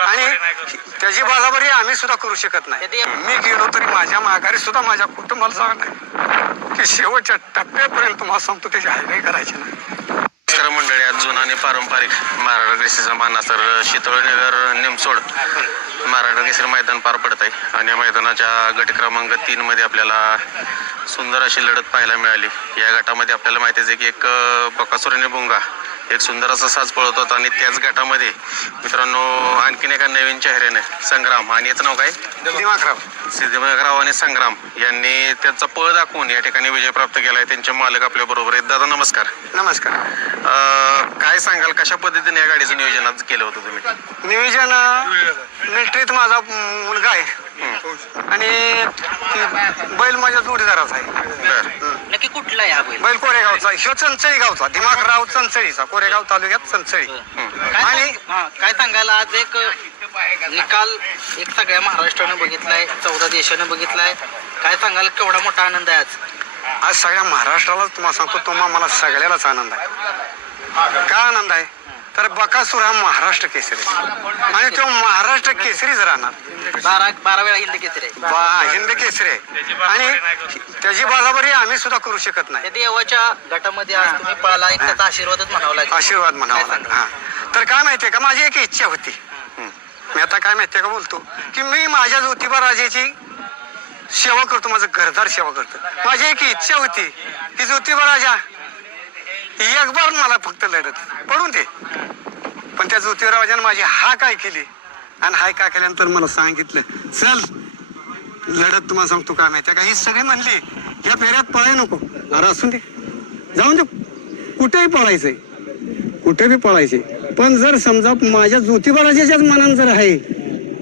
आणि त्याची बराबरी आम्ही सुद्धा करू शकत नाही. मी गेलो तरी माझ्या माघारी सुद्धा माझ्या कुटुंबाला सांगणार की शेवटच्या टप्प्यापर्यंत तुम्हाला सांगतो त्याची हायगाई करायची नाही. मंडळी आज जुना आणि पारंपरिक महाराष्ट्र केसरीचा मानासर शितोळेनगर निमसोड महाराष्ट्र केसरी मैदान पार पडत आहे आणि या मैदानाच्या गट क्रमांक 3 मध्ये आपल्याला सुंदर अशी लढत पाहायला मिळाली. या गटामध्ये आपल्याला माहितीच आहे की एक बकासूर आणि भुंगा एक सुंदर असा साज पळत होता आणि त्याच गटामध्ये मित्रांनो आणखीन एका नवीन चेहऱ्याने संग्राम आणि याचं नाव काय सिद्धिमाकराव आणि संग्राम यांनी त्यांचा पळ दाखवून या ठिकाणी विजय प्राप्त केलाय. त्यांचे मालक आपल्या बरोबर आहेत. दादा नमस्कार. नमस्कार. काय सांगाल कशा पद्धतीने या गाडीचं नियोजन आज केलं होतं तुम्ही? नियोजन मिलिटरीत माझा मुलगा आहे आणि बैल माझ्या जोडीदाराचा आहे. नक्की कुठला आहे हा बैल कोरेगावचा, ह्यो चंचळी गावचा, दिमागराव चंचळीचा, कोरेगाव तालुक्यात चंचळी. आणि काय सांगाल आज एक निकाल एक सगळ्या महाराष्ट्रानं बघितलाय, 14 देशानं बघितलाय, काय सांगाल केवढा मोठा आनंद आहे आज? आज सगळ्या महाराष्ट्राला तुम्हाला सांगतो, मला सगळ्यालाच आनंद आहे. का आनंद आहे तर बकासूर हा महाराष्ट्र केसरी आणि तो महाराष्ट्र केसरीच राहणार. 12 वेळा हिंद केसरी आहे. हिंद केसरी आहे आणि त्याची बराबरी आम्ही सुद्धा करू शकत नाही. देवाच्या गटामध्ये आज तुम्ही पळाला, एक त्याचा आशीर्वादच म्हणावा लागेल. आशीर्वाद म्हणावा लागेल. हा तर काय माहितीये का, माझी एक इच्छा होती. मी आता काय माहितीये का बोलतो की मी माझ्या ज्योतिबा राजाची सेवा करतो, माझं घरदार सेवा करतो. माझी एक इच्छा होती की ज्योतिबा राजा एक बार मला फक्त लढत पडून दे. पण त्या ज्योतिबा राजाने माझी हा काय केली आणि हाय काय केल्यानंतर मला सांगितलं चल लढत. तुम्हाला सांगतो काय माहितीये का, ही सगळी म्हणली या फेऱ्यात पळाय नको. अरे असून दे, जाऊन दे, कुठेही पळायचंय, कुठे बी पळायचे. पण जर समजा माझ्या ज्योतिबा राजाच्याच मनात जर आहे,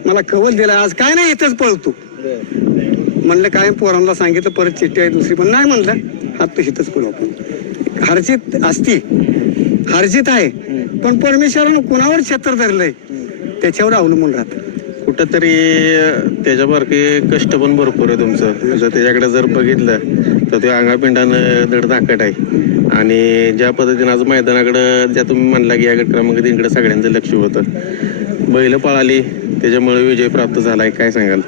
मला कवल दिला आज काय नाही इथंच पळतो म्हणलं. काय पोरांना सांगितलं परत चिठ्ठी आहे दुसरी, पण नाही म्हणलं आता इथंच पळू आपण. हरजीत असती, हरजीत आहे, पण परमेश्वरानं कुणावर छत्र धरलंय त्याच्यावर अवलंबून राहत. कुठंतरी त्याच्यासारखे कष्ट पण भरपूर आहे तुमचं. जर त्याच्याकडे जर बघितलं तर ते अंगापिंडानं दड दाखट आहे आणि ज्या पद्धतीने आज मैदानाकडं ज्या तुम्ही म्हणला की या गट क्रमांक 3कडे सगळ्यांचं लक्ष होतं. बैल पळाली त्याच्यामुळे विजय प्राप्त झालाय, काय सांगाल?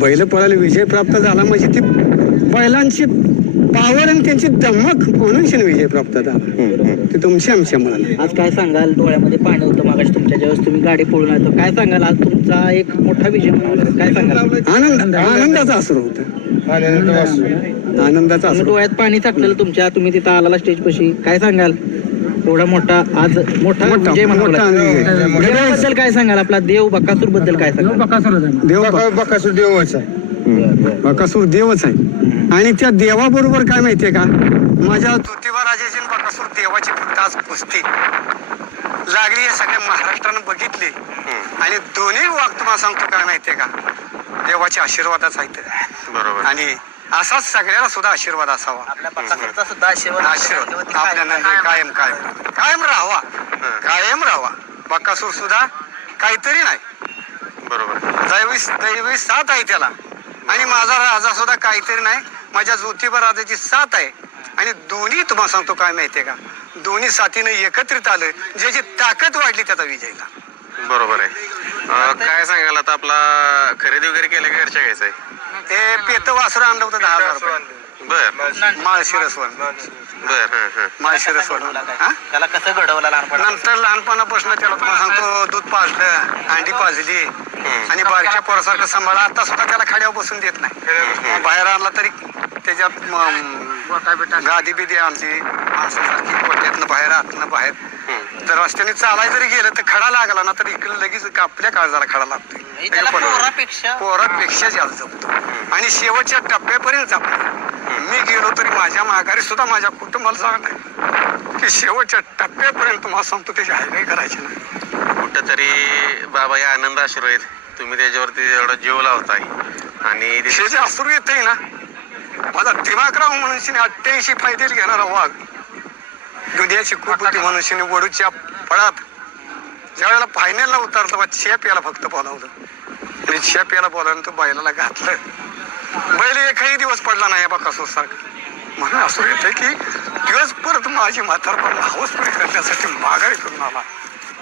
बैल पळाले विजय प्राप्त झाला म्हणजे ती बैलांची पावर आणि त्यांची धमक म्हणून विजय प्राप्त झाला. ते तुमच्या आमच्या मनाला. आज काय सांगाल, डोळ्यामध्ये पाणी होतं मागाशी तुमच्या ज्यावेळेस तुम्ही गाडी पळून येतो, काय सांगाल आज तुमचा एक मोठा विजय म्हणाला, काय सांगाल? आनंदाचा असर होता, आनंदाचा असर. डोळ्यात पाणी टाकलेलं तुमच्या, तुम्ही तिथं आला स्टेज पशी, काय सांगाल? एवढा मोठा आज मोठा विजय बद्दल काय सांगाल? आपला देव बकासूर बद्दल काय सांगाल? बकासूर देवच आहे, बकासूर देवच आहे. आणि त्या देवाबरोबर काय माहितीये का, माझ्या ज्योतिबा राजाची बकासूर देवाची फक्त आज कुस्ती लागली हे सगळ्या महाराष्ट्रानं बघितली. आणि दोन्ही वाग तुम्हाला सांगतो काय माहितीये का, देवाचे आशीर्वादच आहेत. बरोबर. आणि असाच सगळ्याला सुद्धा आशीर्वाद असावा. आपल्या बकासूरचा सुद्धा आशीर्वाद आपल्या नंतर कायम कायम कायम राहावा, कायम राहावा. बकासूर सुद्धा काहीतरी नाही. बरोबर. दैवी साथ आहे त्याला आणि माझा राजा सुद्धा काहीतरी नाही. माझ्या ज्योतिबा राजाची साथ आहे आणि दोन्ही तुम्हाला सांगतो काय माहितीये का, दोन्ही साथीने एकत्रित आलं, ज्याची ताकद वाढली त्याचा विजयला. बरोबर आहे. काय सांगाल आता, आपला खरेदी वगैरे केलं का घरच्या घ्यायचंय? ते पेत वासरं आणलं होतं 10,000 रुपये. बर. माळशिरसवर माळशिरसवर त्याला कसं घडवलं लहानपण? नंतर लहानपणापासून त्याला तुम्हाला सांगतो दूध पाजलं, अंडी पाजली आणि बारक्या पोरासारखं सांभाळा. आता सुद्धा त्याला खाड्यावर बसून देत नाही. बाहेर आणला तरी त्याच्यात गादी बिदी आणली माणसासारखी, कोट्यातनं बाहेर आतनं बाहेर. तर रस्त्याने चालाय जरी गेलं तर खडा लागला ना तर इकडे लगेच आपल्या काळजाला खडा लागतो. पोरापेक्षा जास्त जपतो आणि शेवटच्या टप्प्यापर्यंत जपतो. मी गेलो तरी माझ्या माघारी सुद्धा माझ्या कुटुंबाला सांगणार की शेवटच्या टप्प्यापर्यंत तुम्हाला सांगतो त्याची हायगाई करायची नाही. कुठंतरी बाबा या आनंद आशीर्वाद तुम्ही त्याच्यावरती एवढा जीव लावताय आणि शेजे अश्रू येते ना. माझा दिमागराव मनुष्याने 88 फायदेच घेणारा वाघ, दुनियाची कुबुद्धी मनुष्याने वडूच्या फळात ज्या वेळेला फायनलला उतरतो तेव्हा शेप याला फक्त बोलावलं आणि शेप याला बोलावलं तो बैलाला घातलं. बैल एकही दिवस पडला नाही बकासूर सारखं. म्हणून असं येते की दिवस परत माझी म्हातारपण हवस पुरी करण्यासाठी माघारी करून आला.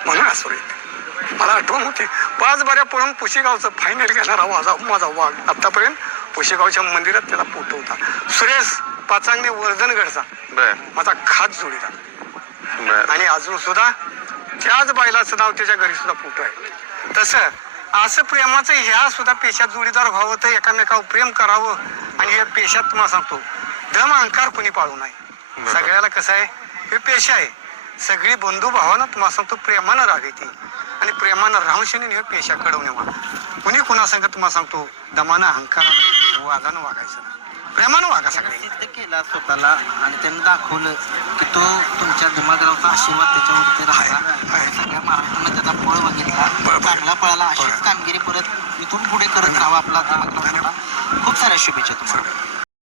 म्हणून असं येते. मला आठवण होती 5 बऱ्या पळून पुशेगावचं फायनल घेणारा माझा वाघ. आतापर्यंत पुशेगावच्या मंदिरात त्याला फोटो होता. सुरेश पाचांगणे वर्धनगडचा बर माझा खास जोडीदार. बर आणि अजून सुद्धा त्याच बैलाचं नाव त्याच्या घरी सुद्धा फोटो आहे. तसं असं प्रेमाचं ह्या सुद्धा पेशात जोडीदार व्हावं, तर एकामेकावर प्रेम करावं. आणि या पेशात तुम्हाला सांगतो दम अहंकार कोणी पाळू नये. सगळ्याला कसं आहे, हे पेशा आहे. सगळी बंधू भावानं तुम्हाला सांगतो प्रेमानं राहायची आणि प्रेमानं राहून शनी हे पेशा कडवणे वा. कोणी कोणा सांगत तुम्हाला सांगतो दमानं अहंकारानं वागानं वागायचं नाही, प्रेमानं वागा. सगळे सिद्ध केला स्वतःला आणि त्यांनी दाखवलं की तो तुमच्या दिमागरावचा आशीर्वाद त्याच्यावरती राहिला. सगळ्या महाराष्ट्रानं त्याचा पळ बघितला, चांगला पळाला. अशीच कामगिरी परत इथून पुढे करत राहावं आपला दिमागराव. खूप साऱ्या शुभेच्छा तुम्हाला.